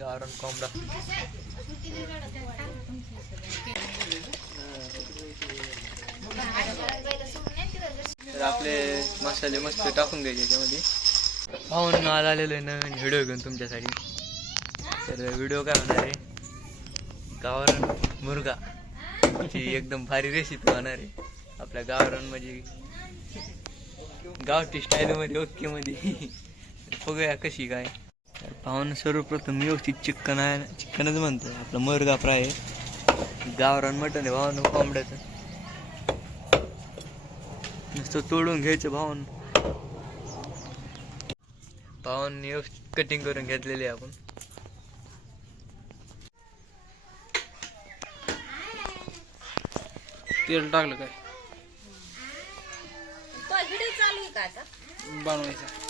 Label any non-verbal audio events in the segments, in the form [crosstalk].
गावरान कोंबडा तर आपले मसाले मस्त टाकून घ्यायचे याच्यामध्ये. पाहून आज आलेलो आहे नवीन व्हिडिओ घेऊन तुमच्यासाठी. तर व्हिडिओ काय होणार आहे? गावरान मुर्गा. ची एकदम भारी रेसिपी होणार आहे. आपल्या गावरान म्हणजे गावठी स्टाईलमध्ये ओके मध्ये. बघूया कशी काय. पाहून सर्वप्रथम व्यवस्थित चिकन आहे चिकनच म्हणतो आपलं मुर्गा फ्राय आहे. गावरान मटण आहे भावानं कोंबड्याचं. नुसतं तोडून घ्यायचं भावून. पाहून व्यवस्थित कटिंग करून घेतलेली आहे आपण. तेल टाकलं काय? तो व्हिडिओ चालू आहे का आता? बनवायचं.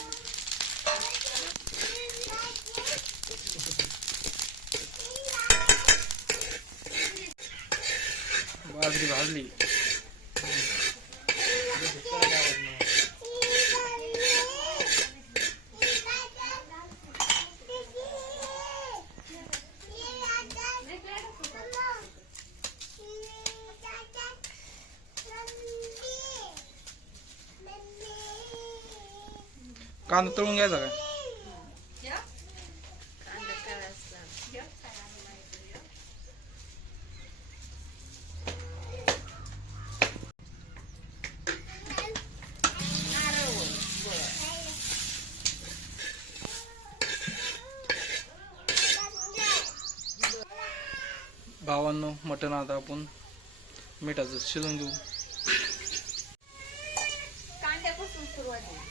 बाजरी भाजली कांदा तळून घ्यायचा काय भावांनो मटण आता आपण मिठाचं शिजून घेऊ कांद्यापासून सुरुवात आहे.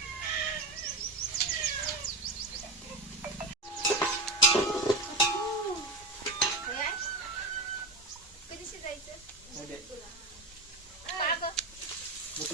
हे आहे? कधी शिजायचं का गं?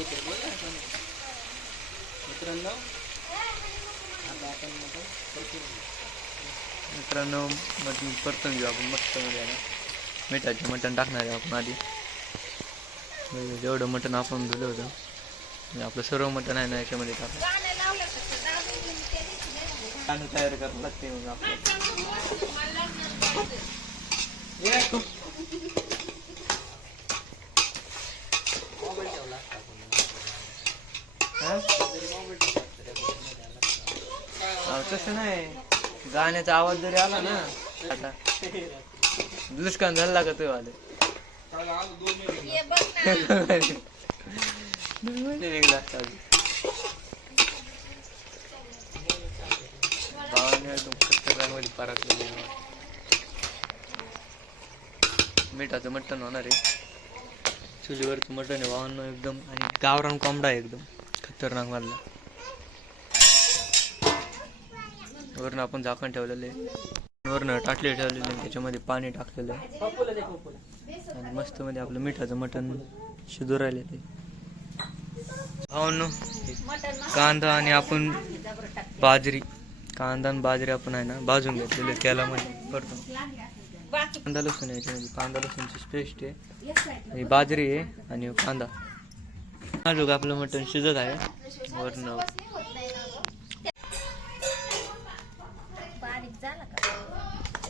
थांब जरा पाच दहा मिनिटं मिठाचं शिजायला टाकणार आहे आपण मटण मित्रांनो मटण परतून घेऊ आपण मस्त मध्ये आता मिठाचे मटण टाकणार आहे आपण आधी. म्हणजे जेवढं मटण आपण दिलं होतं म्हणजे आपलं सर्व मटण आहे ना याच्यामध्ये टाकलं गाणं लावलं का ते दाबून घेऊन ते नाही का? गाणं तयार करावं लागते मग आपलं हा? अहो, तसं नाही. गाण्याचा आवाज जरी आला ना आता दुष्काळ झाला का तो आले. ये एकदम मिठाचं मटण होणार आहे. चुलीवरचं मटण आहे वाहन एकदम आणि गावरान कोंबडा आहे एकदम. खतरनाक मारला. वरून आपण झाकण ठेवलेलं. आहे वरून टाटले ठेवलेले आहे त्याच्यामध्ये पाणी टाकलेलं. आहे आणि मस्त मध्ये आपलं मिठाचं मटण शिजू राहिले ते. भावांनो कांदा आणि आपण बाजरी. कांदा आणि बाजरी आपण आहे ना भाजून घेतलेले तेलामध्ये. करतो. कांदा लसूण आहे याच्यामध्ये. कांदा लसूणची पेस्ट आहे. आणि बाजरी आहे आणि कांदा. अजून आपलं मटण शिजत आहे. वरण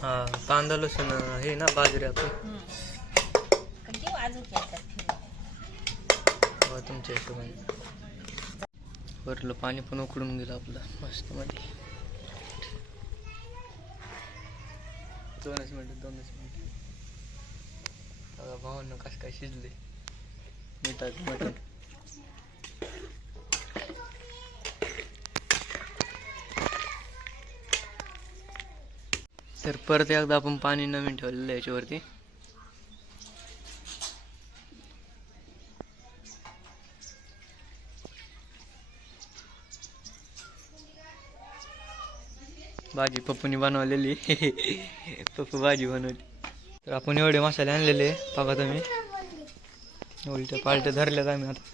हा कांदा लसूण हे ना बाजरी आपण हो, तुमच्या हिशोबाने. वरलं पाणी पण उकडून गेलं आपलं मस्त मध्ये. दोनच मिनिट दोनच मिनिट. बघा भावांना कसं काय शिजले मिळतात मटण. तर परत एकदा आपण पाणी नवीन ठेवलेलं आहे याच्यावरती. भाजी पप्पूनी बनवलेली. [laughs] पप्पू भाजी बनवली तर आपण एवढे मसाले आणलेले बघा तुम्ही. उलट्या पालट्या धरल्यात आम्ही आता.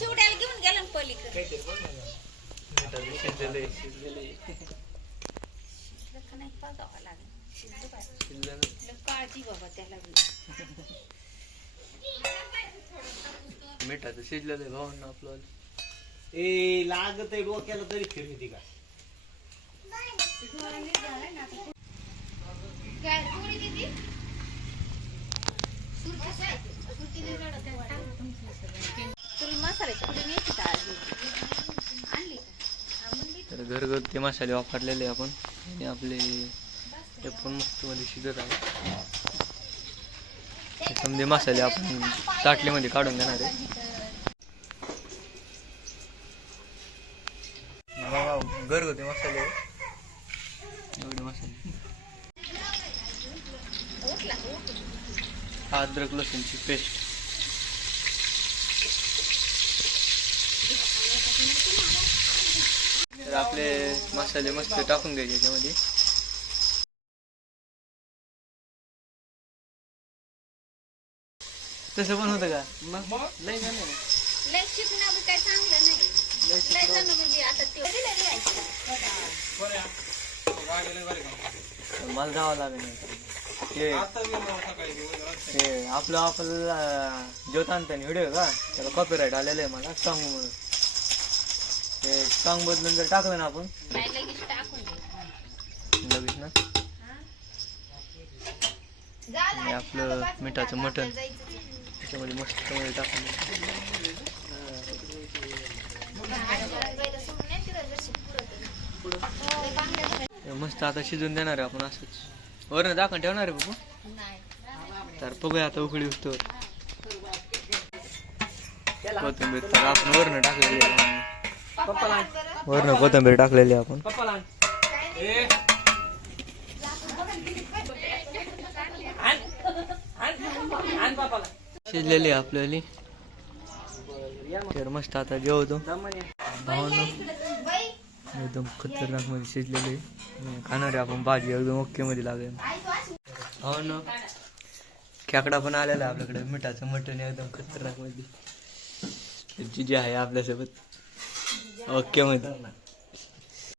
शिवड्याला घेऊन गेलं ना पलीकडे. शिजलं का नाही बघावं लागेल. शिजलं पाहिजे. शिजलेलं. लय काळजी बाबा त्याला बी. मिठाचं शिजलेलं आहे भाऊन आपलं. ए लागत आहे डोक्याला तरी फिरली का? तुला मसाल्याची पुडी न्यायची का आज? आणली का? म्हणली. तर घरगुती मसाले वापरलेले आपण आणि आपले ते पण मस्त मध्ये शिजत आहे समजे मसाले आपण ताटलीमध्ये काढून घेणार आहे घरगुती मसाले. एवढे मसाले. अद्रक लसूणची पेस्ट तर आपले मसाले मस्त टाकून घ्यायचे याच्यामध्ये. तसं पण होतं का? लय शिकणं बी काय चांगलं नाही. लय म्हणजे आता ते. मला जावं लागेल. ते ते आपलं आपलं ज्योत आणताना व्हिडिओ का? त्याला कॉपीराईट आलेलं आहे मला सॉंग म्हणून. ते सॉंग बदलून जर टाकलं ना आपण लगेच टाकून दे. लगेच ना. आणि आपलं मिठाचं मटण. त्याच्यामध्ये मस्त मध्ये टाकून. हे मस्त आता शिजून देणार आहे आपण असंच. वरण दाखवून ठेवणार आहे बघू तर बघूया आता उकळी उठतो कोथिंबीर तर आपण वरण टाकलेली आहे. वरण कोथिंबीर टाकलेली आहे आपण शिजलेली आहे आपल्याली. तर मस्त आता जेवतो. एकदम खतरनाकमध्ये शिजलेली. आहे खाणार आहे आपण भाजी एकदम ओके मध्ये लागेल. हो ना खेकडा पण आलेला आहे आपल्याकडे. मिठाचं मटण एकदम खतरनाकमध्ये. जी जी आहे आपल्यासोबत. ओके मध्ये